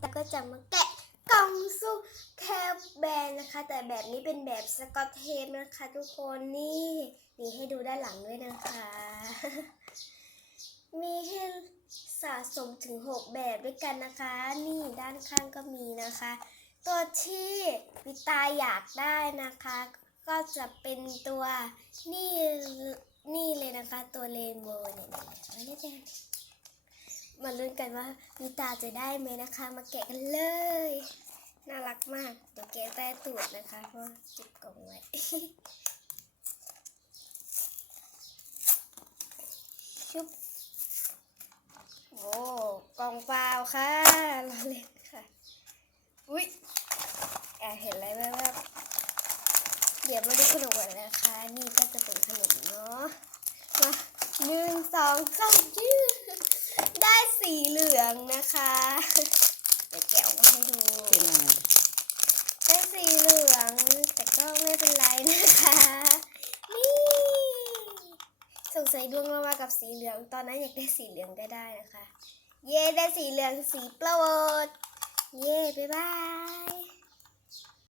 เราก็จะมาแกะกล่องซุปแคบแบนนะคะ แต่แบบนี้เป็นแบบสกอตเทปนะคะ ทุกคนนี่นี่ให้ดูด้านหลังด้วยนะคะ มีให้สะสมถึง 6 แบบด้วยกันนะคะ นี่ด้านข้างก็มีนะคะ ตัวที่วิตาอยากได้นะคะ ก็จะเป็นตัวนี่นี่เลยนะคะ ตัวเรนโบว์เนี่ยเนี่ยเนี่ยเนี่ย มาลุ้นกันว่าวิตาจะได้ไหมนะคะ มาแกะกันเลย น่ารักมาก เดี๋ยวแกะใต้ตูดนะคะ เพราะจิบกล่องไว้ชุบโอ้กล่องเปล่าค่ะเราเล่นค่ะ อุ๊ยแอบเห็นอะไรแวบๆเดี๋ยวมาดูขนมกันนะคะ นี่ก็จะเป็นขนมเนาะมาหนึ่งสองสามยืดได้สีเหลือง นะคะเดี๋ยวแกะออกมาให้ดูเป็นอะไรได้สีเหลือง แต่ก็ไม่เป็นไรนะคะ นี่สงสัยดวงเรามากับสีเหลือง ตอนนั้นอยากได้สีเหลืองก็ได้นะคะ เย้ได้สีเหลืองสีโปรด เย้บ๊ายบาย